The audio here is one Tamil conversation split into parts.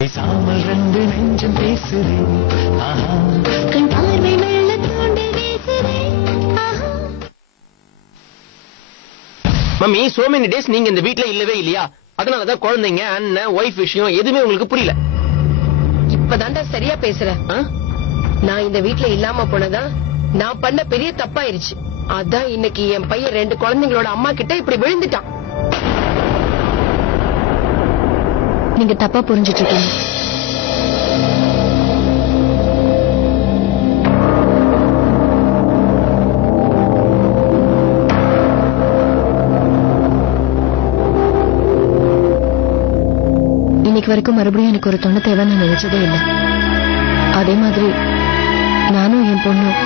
பேசாமல் ரெண்டு நெஞ்சம் பேசுதே கண் பார்வை மெல்ல தோண்டி வீசுதே. மம்மி, so many days நீங்க இந்த வீட்ல இல்லவே இல்லையா? அதனாலதான் குழந்தைங்க, அண்ணன், ஒய்ஃப் விஷயம் எதுவுமே உங்களுக்கு புரியல. இப்பதான்டா சரியா பேசுற. நான் இந்த வீட்ல இல்லாம போனதா நான் பண்ண பெரிய தப்பாயிருச்சு. அதான் இன்னைக்கு என் பையன் 2 குழந்தைங்களோட அம்மா கிட்ட இப்படி விழுந்துட்டான். நீங்க தப்பா புரிஞ்சிட்டு இருக்கீங்க. இன்னைக்கு வரைக்கும் மறுபடியும் எனக்கு ஒரு தொண்ணு தேவைன்னு நினைச்சதே இல்லை. அதே மாதிரி நானும் என் பொண்ணும்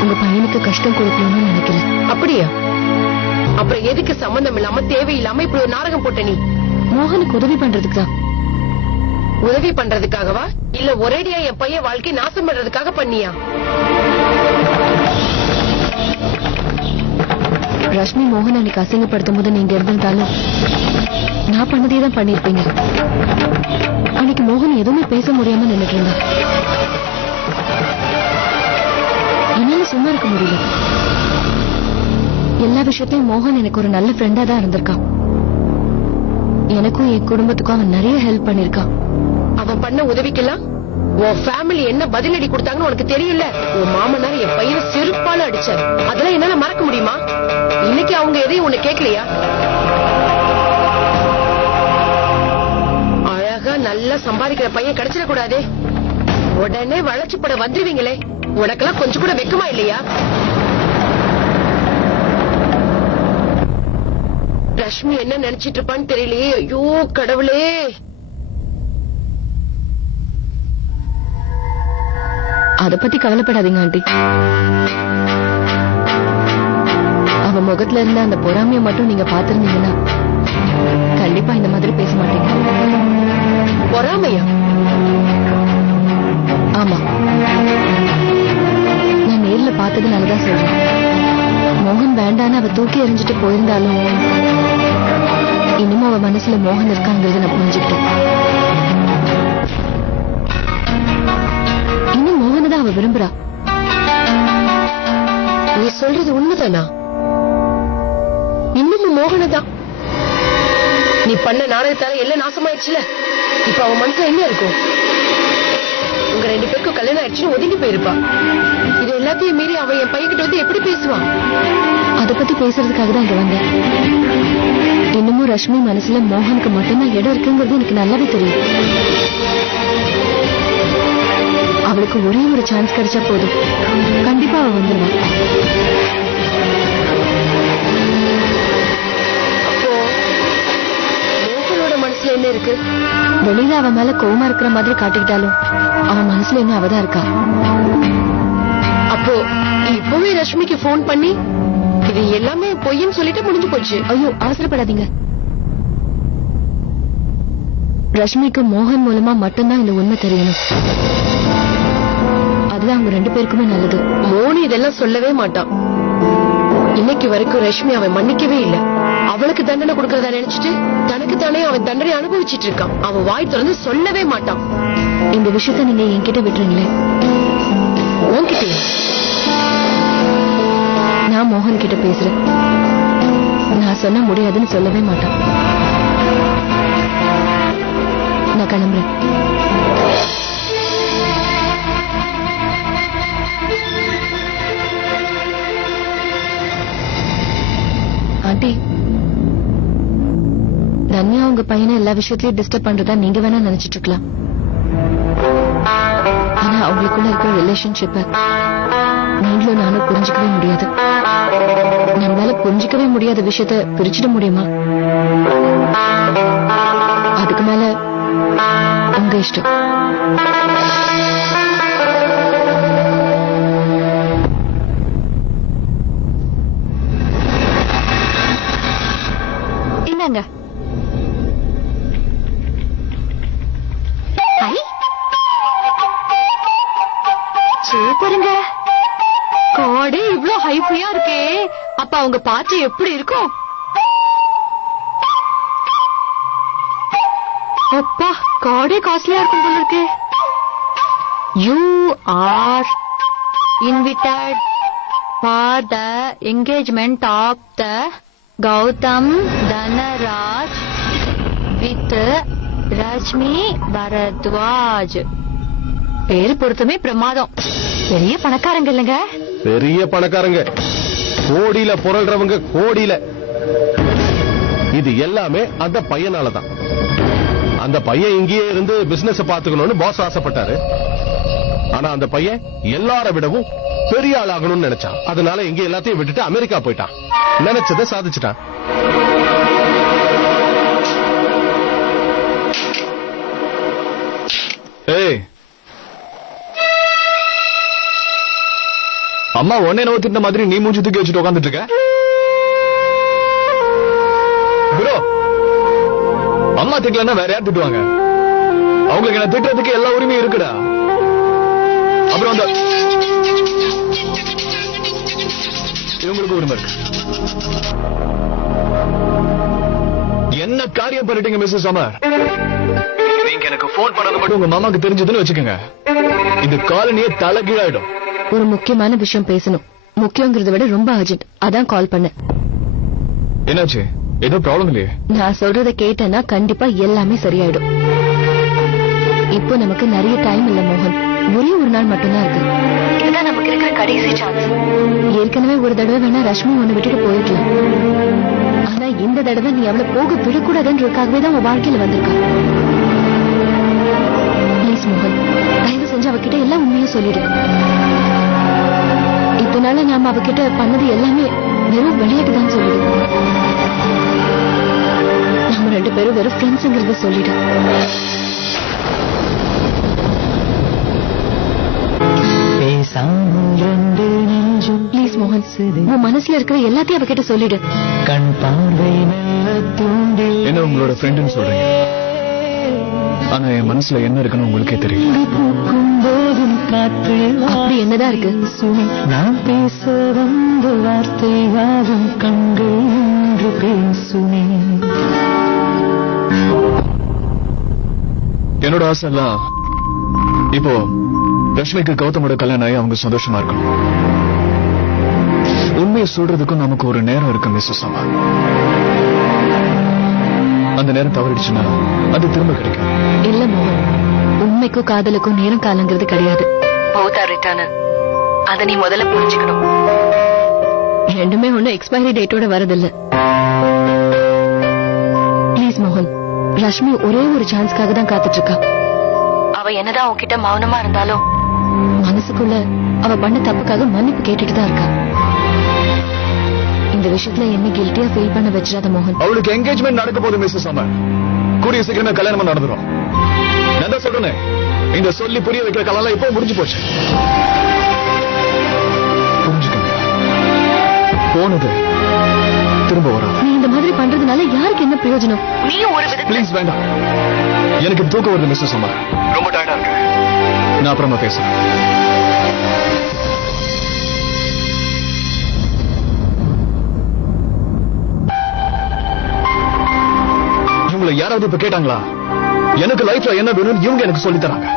உங்க பையனுக்கு கஷ்டம் கொடுக்கணும்னு நினைக்கல. அப்படியா? அப்புறம் எதுக்கு சம்பந்தம் இல்லாம தேவையில்லாம இப்படி ஒரு நாடகம் போட்ட நீ? மோகனுக்கு உதவி பண்றதுக்கு தான். உதவி பண்றதுக்காகவா இல்ல ஒரேடியா என் பையன் வாழ்க்கை நாசம் பண்றதுக்காக பண்ணியா? ரஷ்மி மோகன் அன்னைக்கு அசிங்கப்படுத்தும் போது நீங்க இருந்திருந்தாலும் நான் பண்ணதே தான் பண்ணிருப்பீங்க. அன்னைக்கு மோகன் எதுவுமே பேச முடியாம நின்னுட்டு இருந்தா. என்னால சும்மா இருக்க முடியல. எல்லா விஷயத்தையும் மோகன் எனக்கு ஒரு நல்ல ஃப்ரெண்டா தான் இருந்திருக்கான். எனக்கும் என் குடும்பத்துக்கும் அவன் நிறைய ஹெல்ப் பண்ணிருக்கான். அவன் பண்ண உதவிக்கெல்லாம் உன் ஃபேமிலி என்ன பதிலடி கொடுத்தாங்கன்னு உனக்கு தெரியல. உன் மாமனார் என் பையனை செருப்பால அடிச்சார். அதெல்லாம் என்னால மறக்க முடியுமா? இன்னைக்கு அவங்க எதையும் உன்னை கேட்கலையா? அழகா நல்லா சம்பாதிக்கிற பையன் கிடைச்சிட கூடாதே. உடனே வளர்ச்சி பட வந்துருவீங்களே. உனக்கெல்லாம் கொஞ்சம் கூட வெக்கமா இல்லையா? ரஷ்மி என்ன நினைச்சிட்டு இருப்பான்னு தெரியலையே. ஐயோ கடவுளே. அத பத்தி கவலைப்படாதீங்க ஆண்டி. அவ முகத்துல இருந்த அந்த பொறாமைய மட்டும் நீங்க பாத்திருந்தீங்கன்னா கண்டிப்பா இந்த மாதிரி பேச மாட்டீங்க. பொறாமையா? ஆமா, நான் நேர்ல பார்த்ததுனாலதான் சொல்றேன். மோகன் வேண்டான்னு அவ தூக்கி எறிஞ்சிட்டு போயிருந்தாலும் இன்னும் அவ மனசுல மோகன் இருக்காங்கிறத நான் புரிஞ்சுக்கிட்டேன். இன்னும் மோகனை தான் அவ விரும்புறா. நீ சொல்றது உண்மைதானா? இன்னும் மோகனதான். நீ பண்ண நாடகத்தால எல்லாம் நாசமாயிடுச்சுல. இப்ப அவன் மனசுல என்ன இருக்கும்? உங்க 2 பேருக்கும் கல்யாணம் ஆயிடுச்சுன்னு ஒதுங்கி போயிருப்பா. இது எல்லாத்தையும் மீறி அவன் என் பையன்கிட்ட வந்து எப்படி பேசுவான்? அத பத்தி பேசுறதுக்காக தான் இங்க வந்தேன். இன்னமும் ரஷ்மி மனசுல மோகனுக்கு மட்டும்தான் இடம் இருக்குங்கிறது எனக்கு நல்லாவே தெரியும். அவளுக்கு ஒரே ஒரு சான்ஸ் கிடைச்சா போதும், கண்டிப்பா அவ வந்துருவான். அப்போ மோகனோட மனசுல என்ன இருக்கு? வெளியில அவன் மேல கோவமா இருக்கிற மாதிரி காட்டிக்கிட்டாலும் அவன் மனசுல என்ன அவதான் இருக்கா. அப்போ இப்பவே ரஷ்மிக்கு போன் பண்ணி இது எல்லாமே பொய்ன்னு சொல்லிட்டு முடிஞ்சு போச்சு. ஐயோ அவசரப்படாதீங்க. ரஷ்மிக்கு மோகன் மூலமா மட்டும்தான் இந்த உண்மை தெரியணும். அதுதான் அவங்க 2 பேருக்குமே நல்லது. மோனி இதெல்லாம் சொல்லவே மாட்டான். இன்னைக்கு வரைக்கும் ரஷ்மி அவன் மன்னிக்கவே இல்ல. அவளுக்கு தண்டனை கொடுக்கறதா நினைச்சிட்டு தனக்கு தானே அவன் தண்டனை அனுபவிச்சிட்டு இருக்கான். அவன் வாய் திறந்து சொல்லவே மாட்டான். இந்த விஷயத்த நீங்க என்கிட்ட விட்டுறீங்களே. உன்கிட்ட நான் மோகன் கிட்ட பேசுறேன். நான் சொன்ன முடியாதுன்னு சொல்லவே மாட்டான். நான் கிளம்புறேன். ஆண்டி, தன்யா உங்க பையனை எல்லா விஷயத்திலயும் டிஸ்டர்ப் பண்றதா நீங்க வேணா நினைச்சிட்டு இருக்கலாம். ஆனா அவங்களுக்குள்ள இருக்கிற ரிலேஷன்ஷிப்ப நீங்களும் நானும் புரிஞ்சுக்கவே முடியாது. நம்மளால புரிஞ்சுக்கவே முடியாத விஷயத்த பிரிச்சிட முடியுமா? அதுக்கு மேல உங்க இஷ்டம். என்னங்க சூப்பருங்க. காடே இவ்ளோ ஹைஃபையா இருக்கே. அப்ப அவங்க பார்ட்டி எப்படி இருக்கும்? அப்பா கார்டே காஸ்ட்லியா இருக்கும் போல இருக்கு. You are invited for the engagement of the Gautham Dhanraj with Rashmi Bharadwaj. பேரு பொருத்தமே பிரமாதம். பெரிய பணக்காரங்க இல்லங்க? பெரிய பணக்காரங்க, கோடியில புரள்றவங்க, கோடியில. இது எல்லாமே அந்த பையனாலதான். அந்த பையன் இங்கேயே இருந்து பிசினஸ் பாத்துக்கணும்னு பாஸ் ஆசைப்பட்டாரு. ஆனா அந்த பையன் எல்லார விடவும் பெரிய ஆளாகணும்னு நினைச்சான். அதனால இங்க எல்லாத்தையும் விட்டுட்டு அமெரிக்கா போயிட்டான். நினைச்சதை சாதிச்சுட்டான். ஏய், அம்மா உன்னை நோத்திட்ட மாதிரி நீ மூஞ்சி தூக்கி வச்சுட்டு உட்காந்துட்டு இருக்க. ப்ரோ, அம்மா திட்டலன்னா வேற யார் திட்டுவாங்க? அவங்களுக்கு என்ன திட்டுறதுக்கு எல்லா உரிமையும் இருக்குடா. அப்புறம் அந்த இவங்களுக்கு உரிமை இருக்கு. என்ன காரியம் பண்ணிட்டீங்க மிஸ்ஸஸ் அமர்? நீங்க எனக்கு போன் பண்ணது மட்டும் உங்க மாமாக்கு தெரிஞ்சதுன்னு வச்சுக்கோங்க, இந்த காலனியே தலைகீழாயிடும். ஒரு முக்கியமான விஷயம் பேசணும். முக்கியங்கிறத விட ரொம்ப அர்ஜென்ட். அதான் கால் பண்ணேன். என்னாச்சு? ஏதோ ப்ராப்ளம் இல்லையே? நான் சொல்றத கேட்டேன்னா கண்டிப்பா எல்லாமே சரியாயிடும். இப்போ நமக்கு நிறைய டைம் இல்ல மோகன். ஒரே ஒரு நாள் மட்டும்தான் இருக்கு. இதுதான் நமக்கு இருக்கிற கடைசி சான்ஸ். ஏற்கனவே ஒரு தடவை வேணா ரஷ்மி ஒண்ணு விட்டுட்டு போயிருக்கலாம். ஆனா இந்த தடவை நீ அவளை போக விடக்கூடாதுன்றதுக்காகவே தான் உன் வாழ்க்கையில வந்திருக்கா. ப்ளீஸ் மோகன், தயவு செஞ்சு அவகிட்ட எல்லா உண்மையும் சொல்லிடு. இதனால நாம அவகிட்ட பண்ணது எல்லாமே வெறும் விளையாட்டு தான் சொல்லிடு. நம்ம 2 பேரும் வெறும் ஃப்ரெண்ட்ஸ்ங்கிறத சொல்லிடு. ப்ளீஸ் மோகன், உன் மனசுல இருக்கிற எல்லாத்தையும் அவகிட்ட சொல்லிடு. கண் பார்வை மெல்ல தூண்டி என்ன உங்களோட ஃப்ரெண்டுன்னு சொல்றீங்க, ஆனா என் மனசுல என்ன இருக்குன்னு உங்களுக்கே தெரியும். போதும் காற்று அப்படி என்னதான் இருக்கு? சுமி நான் பேச வந்த வார்த்தையாகும் கண்கள் என்று பேசுமே. என்னோட ஆசை எல்லாம் இப்போ ரஷ்மிக்கு கௌதமோட கல்யாணம் ஆகி அவங்க சந்தோஷமா இருக்கணும். உண்மையை சொல்றதுக்கும் நமக்கு ஒரு நேரம் இருக்கு மிஸ்ஸஸ் அம்மா. அந்த நேரம் தவறிடுச்சுன்னா அது திரும்ப கிடைக்கும். இல்ல மோகன், உண்மைக்கும் காதலுக்கும் நேரம் காலங்கிறது கிடையாது. அத நீ முதல்ல புரிஞ்சுக்கணும். ரெண்டுமே ஒண்ணு எக்ஸ்பைரி டேட்டோட வரதில்ல. ப்ளீஸ் மோகன், ரஷ்மி ஒரே ஒரு சான்ஸ்க்காக தான் காத்துட்டு இருக்கா. அவ என்னதான் உன்கிட்ட மௌனமா இருந்தாலும் மனசுக்குள்ள அவ பண்ண தப்புக்காக மன்னிப்பு கேட்டுட்டு தான் இருக்கா. இந்த விஷயத்துல என்ன கில்ட்டியா ஃபீல் பண்ண வச்சிடாத மோகன். அவளுக்கு என்கேஜ்மெண்ட் நடக்க போகுது மிஸ்ஸஸ் அம்மா. கூடிய சீக்கிரமே கல்யாணம் நடந்துரும். நான் தான் சொல்றேன், இந்த சொல்லி புரிய வைக்கிற கலாம் இப்போ முடிஞ்சு போச்சு. புரிஞ்சுக்கங்க, போனது திரும்ப வராது. நீ இந்த மாதிரி பண்றதுனால யாருக்கு என்ன பிரயோஜனம்? ப்ளீஸ் வேண்டாம், எனக்கு தூக்கம் வருது மிஸ்ஸஸ் அம்மா. ரொம்ப டயர்டா இருக்கு. நான் அப்புறமா பேசுறேன். இவங்களை யாராவது இப்ப கேட்டாங்களா எனக்கு லைஃப்ல என்ன வேணும்னு? இவங்க எனக்கு சொல்லி தராங்க.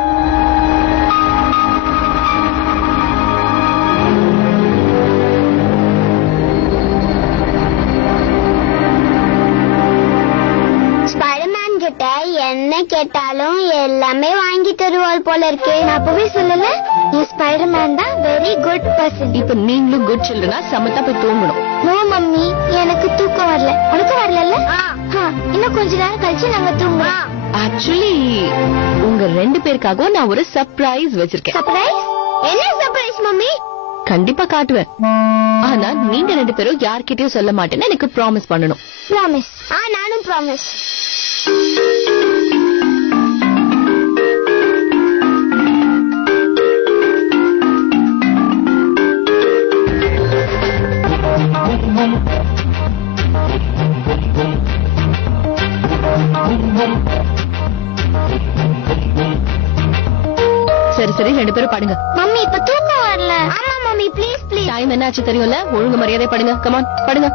ஸ்பைடர்மேன் கிட்ட என்ன கேட்டாலும் எல்லாமே வாங்கி தருவாள் போல இருக்கே. நான் அப்பவே சொல்லல, ஸ்பைடர்மேன் தான் வெரி குட் பர்சன். இப்ப நீங்களும் குட் சில்ட்ரனா சமத்தா போய் தூங்கணும். நோ மம்மி, எனக்கு தூக்கம் வரல. உனக்கு வரல? இன்னும் கொஞ்ச நேரம் கழிச்சு நாங்க தூங்குறோம். ஆக்சுவலி உங்க 2 பேருக்காகவும் நான் ஒரு சர்ப்ரைஸ் வச்சிருக்கேன். சர்ப்ரைஸ்? என்ன சர்ப்ரைஸ் மம்மி? கண்டிப்பா காட்டுவேன். ஆனா நீங்க 2 பேரும் யார்கிட்டயும் சொல்ல மாட்டேன்னு எனக்கு ப்ராமிஸ் பண்ணணும். ப்ராமிஸ்? நானும் ப்ராமிஸ். சரி சரி, 2 பேரும் படுங்க. மம்மி இப்ப தூக்கம் வரல. ஆமா மம்மி, ப்ளீஸ் ப்ளீஸ். டைம் என்னாச்சு தெரியும்ல? ஒழுங்கு மரியாதை படுங்க. கமான் படுங்க.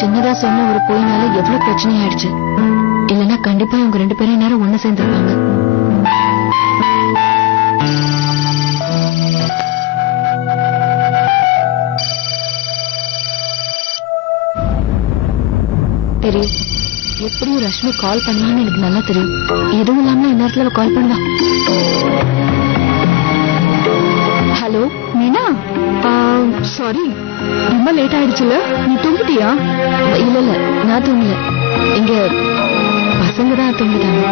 சின்னதா சொன்ன ஒரு பொய்னால எவ்வளவு பிரச்சனை ஆயிடுச்சு. இல்லைன்னா கண்டிப்பா இவங்க 2 பேரும் நேரம் ஒண்ணு சேர்ந்திருப்பாங்க. தெரியும், எப்படியும் ரஷ்மி கால் பண்ணலான்னு எனக்கு நல்லா தெரியும். எதுவும் இல்லாம இந்நேரத்துல கால் பண்ணுவா. ஹலோ மீனா, சாரி ரொம்ப லேட் ஆயிடுச்சுல, நீ தூங்கிட்டியா? இல்ல இல்ல, நான் தூங்கல, இங்க பசங்க தான் தூங்கிட்டாங்க.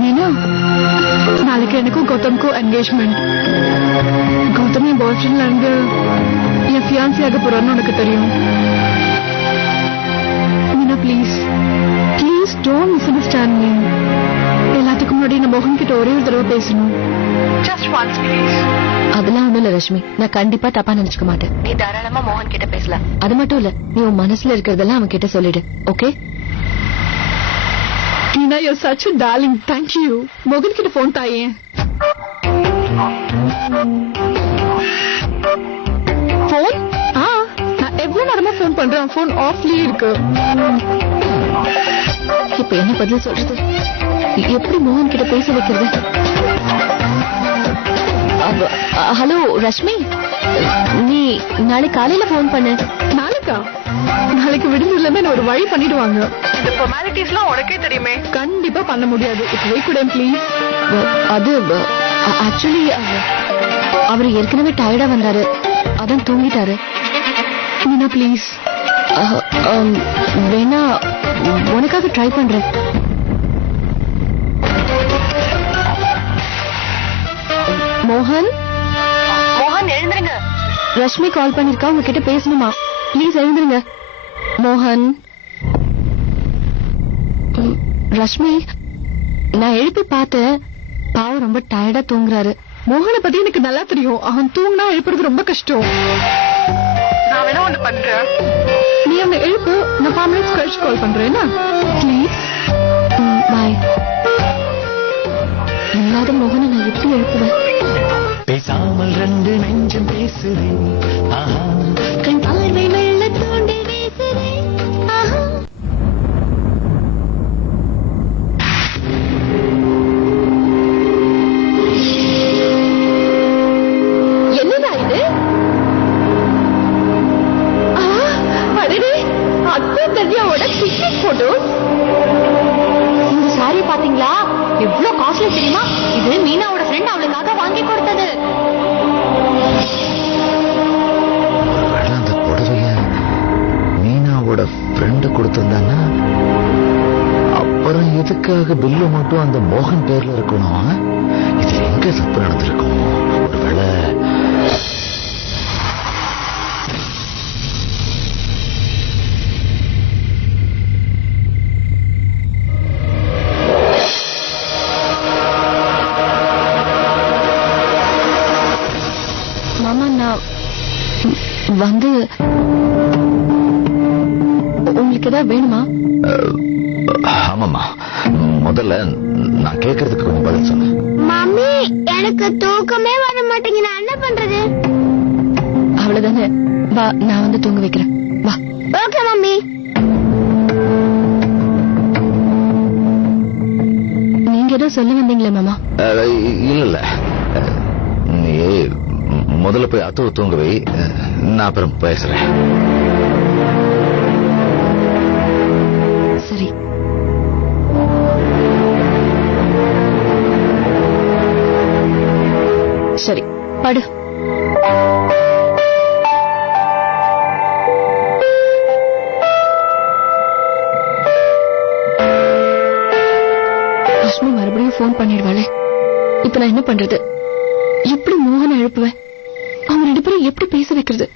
மீனா, நாளைக்கு எனக்கும் கௌதம்க்கும் என்கேஜ்மெண்ட். கௌதம் என் பாய் ஃப்ரெண்ட்ல இருந்து என் ஃபியான்சி ஆக போறான்னு உனக்கு தெரியும். Meena please please don't misunderstand me. எல்லாத்துக்கும் முன்னாடி நான் மோகன் கிட்ட ஒரே ஒரு தடவை பேசணும். Just once please. அதெல்லாம் ஒண்ணும் இல்ல ரஷ்மி, நான் கண்டிப்பா தப்பா நினைச்சுக்க மாட்டேன். நீ தாராளமா மோகன் கிட்ட பேசலாம். அது மட்டும் இல்ல, நீ உன் மனசுல இருக்கிறதெல்லாம் அவன் கிட்ட சொல்லிடு. Okay Meena, you're such a darling. Thank you. மோகன் கிட்ட போன் தாயே. போன்? நான் எவ்வளவு நேரமா போன் பண்றேன், போன் ஆஃப்லயே இருக்கு. இப்ப என்ன பதில் சொல்றது? எப்படி மோகன் கிட்ட பேச வைக்கிறது? ஹலோ ரஷ்மி, நீ நாளைக்கு காலையில போன் பண்ணு. நாளைக்கா? நாளைக்கு விடுமுறையில ஒரு வழி பண்ணிடுவாங்க. இந்த ஃபார்மாலிட்டிஸ்லாம் உனக்கே தெரியுமே, கண்டிப்பா பண்ண முடியாது. It wait good please. அது ஆக்சுவலி அவர் ஏற்கனவே டயர்டா வந்தாரு, அதான் தூங்கிட்டாரு. மீனா ப்ளீஸ், வேணா உனக்காக ட்ரை பண்றேன். மோகன், மோகன் எழுந்துருங்க. ரஷ்மி கால் பண்ணிருக்கா, உங்ககிட்ட பேசணுமா? ப்ளீஸ் எழுந்துருங்க. மோகன். ரஷ்மி, நான் எழுப்பி பார்த்தேன், பாவம் ரொம்ப டயர்டா தூங்குறாரு. மோகனை பத்தி எனக்கு நல்லா தெரியும், அவன் தூங்கினா எழுப்புறது ரொம்ப கஷ்டம். நான் வேணா ஒண்ணு பண்றேன், நீ அவனை எழுப்பு, நான் 5 minutes கழிச்சு கால் பண்றேன். ப்ளீஸ் பாய். இல்லாத மோகனை நான் எப்படி எழுப்புவேன்? பேசாமல் 2 நெஞ்சம் பேசுதே, ஆஹா கண் பார்வை மெல்ல தோண்டி வீசுதே, ஆஹா. என்னடா இது? அடடே, அக்கா தன்யாவோட பிக்னிக் போட்டோ. இந்த சாரி பாத்தீங்களா? எவ்வளவு காஸ்ட்லி தெரியுமா? இது மீனாவோட ஃப்ரெண்ட் அவளுக்காக வாங்கி கொடுத்தது. அந்த புடவைய மீனாவோட ஃப்ரெண்டு கொடுத்திருந்தாங்கன்னா, அப்புறம் எதுக்காக பில்லு மட்டும் அந்த மோகன் பேர்ல இருக்கணும்? இது எங்க தப்பு நடந்திருக்கும்? ஒருவேளை மாமா, நான் வந்து உங்களுக்கு ஏதாவது வேணுமா? ஆமாம்மா, முதல்ல நான் கேட்கறதுக்கு கொஞ்சம் பதில் சொன்னேன். மம்மி, எனக்கு தூக்கமே வர மாட்டேங்குது, நான் என்ன பண்றது? அவ்வளவுதானே, வா நான் வந்து தூங்க வைக்கிறேன். வா. Okay mummy. நீங்க ஏதோ சொல்ல வந்தீங்களே மாமா? இல்ல இல்ல, நீ முதல்ல போய் அத்துவ தூங்க வை, நான் அப்புறம் பேசுறேன். சரி. சரி, படு. ரஷ்மி மறுபடியும் போன் பண்ணிடுவாளே, இப்ப நான் என்ன பண்றது? எப்படி மோகனை எழுப்புவேன்? அவங்க 2 பேரும் எப்படி பேச வைக்கிறது?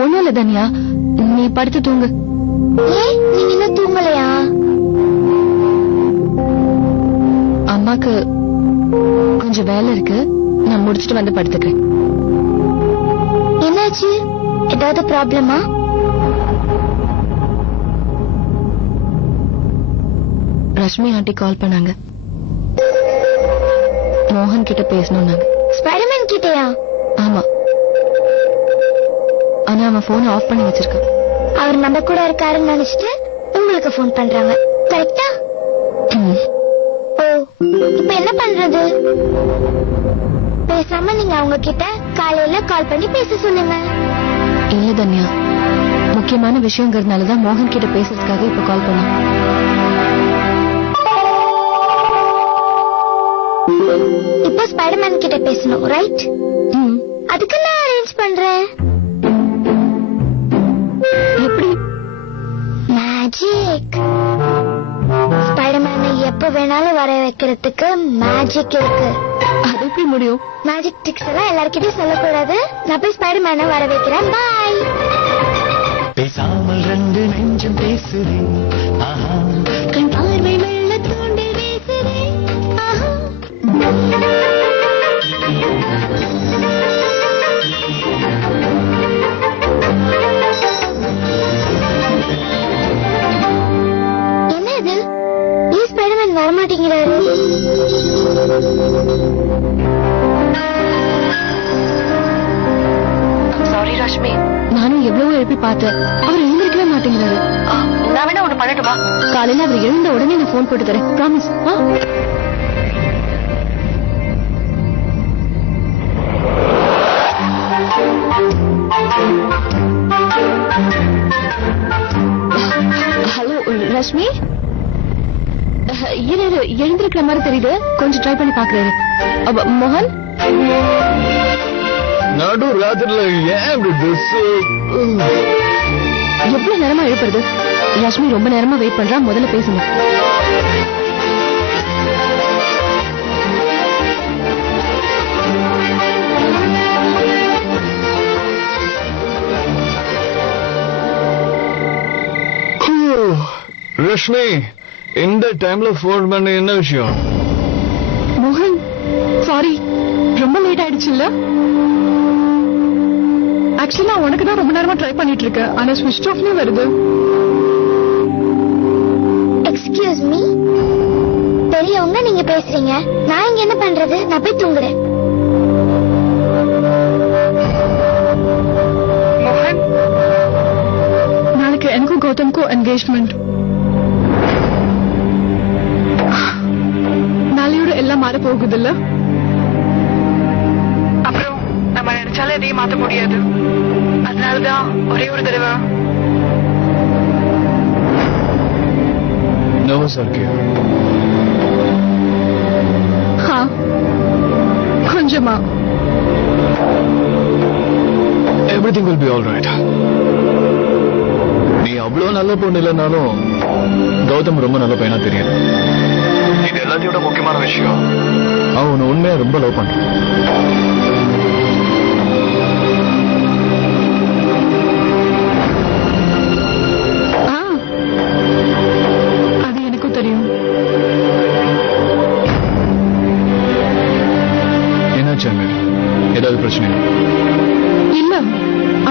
ஒண்ணும் இல்ல தனியா, நீ படுத்து தூங்கு. ஏன் நீங்க இன்னும் தூங்கலையா? அம்மாக்கு கொஞ்சம் வேலை இருக்கு, நான் முடிச்சிட்டு வந்து படுத்துக்கிறேன். என்னாச்சு? ஏதாவது ப்ராப்ளமா? ரஷ்மி ஆண்டி கால் பண்ணாங்க. மோகன் கிட்ட பேசணும் நாங்க. ஸ்பைடர்மேன் கிட்டயா? ஆமா, ஆனா அவன் போன் ஆஃப் பண்ணி வச்சிருக்கான். அவர் நம்ம கூட இருக்காருன்னு நினைச்சிட்டு உங்களுக்கு போன் பண்றாங்க, கரெக்டா? ஓ, இப்ப என்ன பண்றது? பேசாம நீங்க அவங்க கிட்ட காலையில கால் பண்ணி பேச சொல்லுங்க. இல்ல தன்யா, முக்கியமான விஷயங்கிறதுனாலதான் மோகன் கிட்ட பேசுறதுக்காக இப்ப கால் பண்ண. இப்போ ஸ்பைடர்மேன் கிட்ட பேசணும், ரைட்? அதுக்கு நான் அரேஞ்ச் பண்றேன். எப்படி? மேஜிக். ஸ்பைடர்மேனை எப்ப வேணாலும் வர வைக்கிறதுக்கு மேஜிக் இருக்கு. அது எப்படி முடியும்? மேஜிக் ட்ரிக்ஸ் எல்லாம் எல்லார்கிட்டயும் சொல்லக்கூடாது. நான் போய் ஸ்பைடர்மேனை வர வைக்கிறேன். பாய். பேசாமல் ரெண்டு நெஞ்சம் பேசுதே, ஆஹா கண் பார்வை மெல்ல தூண்டி வீசுதே, ஆஹா என்ன இது? ஏன் ஸ்பைடர்மேன் வரமாட்டேங்கிறாரு? சாரி ரஷ்மி, நானும் எவ்வளவோ எழுப்பி பார்த்தேன், அவர் எழுந்திருக்கவே மாட்டேங்கிறாரு. நான் வேணா ஒண்ணு பண்ணட்டுமா? காலையில அவர் எழுந்த உடனே நான் போன் போட்டு தரேன், ப்ராமிஸ். ஹலோ ரஷ்மி, எழுந்திருக்கிற மாதிரி தெரியுது, கொஞ்சம் ட்ரை பண்ணி பாக்குறாரு. மோகன், நடு ராத்திரில ஏன் இப்படி ட்ரெஸ்? எவ்வளவு நேரமா எழுப்புறது? ரஷ்மி ரொம்ப நேரமா வெயிட் பண்றா, முதல்ல பேசுங்க. ரஷ்மி, இந்த டைம்ல போன் பண்ண என்ன விஷயம்? மோகன், சாரி, ரொம்ப லேட் ஆயிடுச்சுல்ல? ஆக்சுவலி நான் உனக்கு தான் ரொம்ப நேரமா ட்ரை பண்ணிட்டு இருக்கேன், ஆனா ஸ்விட்ச் ஆஃப்லயே வருது. எக்ஸ்கியூஸ் மீ, பெரியவங்க நீங்க பேசுறீங்க, நான் இங்க என்ன பண்றது? நான் போய் தூங்குறேன். மோகன், நாளைக்கு எனக்கும் கௌதம்க்கும் என்கேஜ்மெண்ட். நாளையோட எல்லாம் மாற போகுது இல்ல? அப்புறம் நம்ம நினைச்சாலும் எதையும் மாத்த முடியாது. அதனாலதான் ஒரே ஒரு தடவை நர்வஸா இருக்கு. கொஞ்சமா. Everything will be all right. நீ அவ்வளவு நல்ல பொண்ணு இல்லைனாலும் கௌதம் ரொம்ப நல்ல பையனா தெரியும். இது எல்லாத்தையோட முக்கியமான விஷயம், அவன் உண்மையா ரொம்ப லவ் பண்றான். அது எனக்கும் தெரியும். என்னாச்சாங்க? ஏதாவது பிரச்சனை? இல்ல,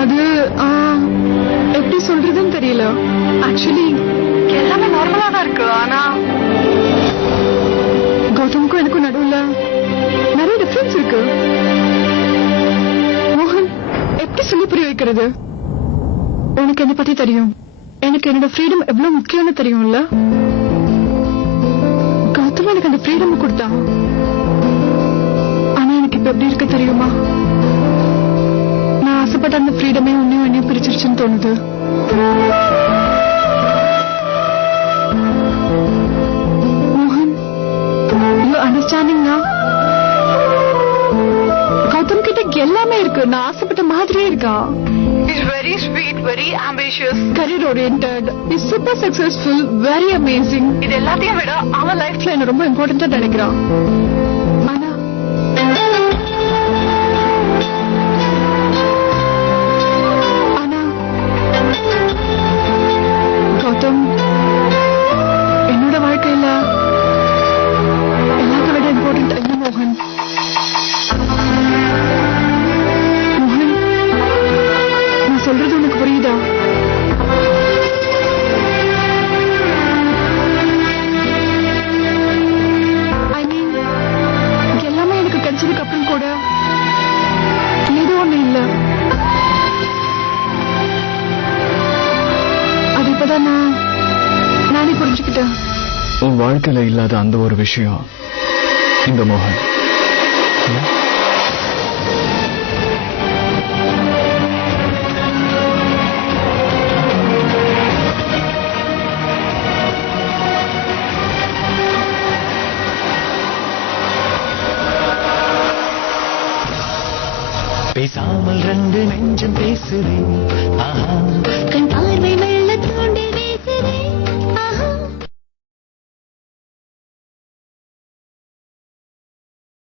அது எப்படி சொல்றதுன்னு தெரியல. ஆக்சுவலி எல்லாமே நார்மலா தான் இருக்கு, ஆனா கௌதமுக்கும் எனக்கும் நடுவுல நிறைய டிஃபரன்ஸ் இருக்கு. மோகன், எப்படி சொல்லி புரிய வைக்கிறது? உனக்கு என்ன பத்தி தெரியும், எனக்கு என்னோட ஃப்ரீடம் எவ்வளவு முக்கியம்னு தெரியும்ல? கௌதம் எனக்கு அந்த ஃப்ரீடம் கொடுத்தான், ஆனா எனக்கு இப்ப எப்படி இருக்க தெரியுமா? நான் ஆசைப்பட்ட அந்த ஃப்ரீடமே என்னையும் பிரிச்சிருச்சுன்னு தோணுது. மோகன், யூ அண்டர்ஸ்டாண்டிங் now? கௌதம் கிட்ட எல்லாமே இருக்கு, நான் ஆசைப்பட்ட மாதிரியே இருக்கா. He's very sweet, very ambitious, career oriented, he's super successful, very amazing. இது எல்லாத்தையும் விட அவன் லைஃப்ல என்ன ரொம்ப இம்பார்ட்டன்ட்டா நினைக்கிறான். ஆனா வாழ்க்கையில இல்லாத அந்த ஒரு விஷயம் இந்த மோகன். பேசாமல் ரெண்டு நெஞ்சம் பேசுதே ஆஹா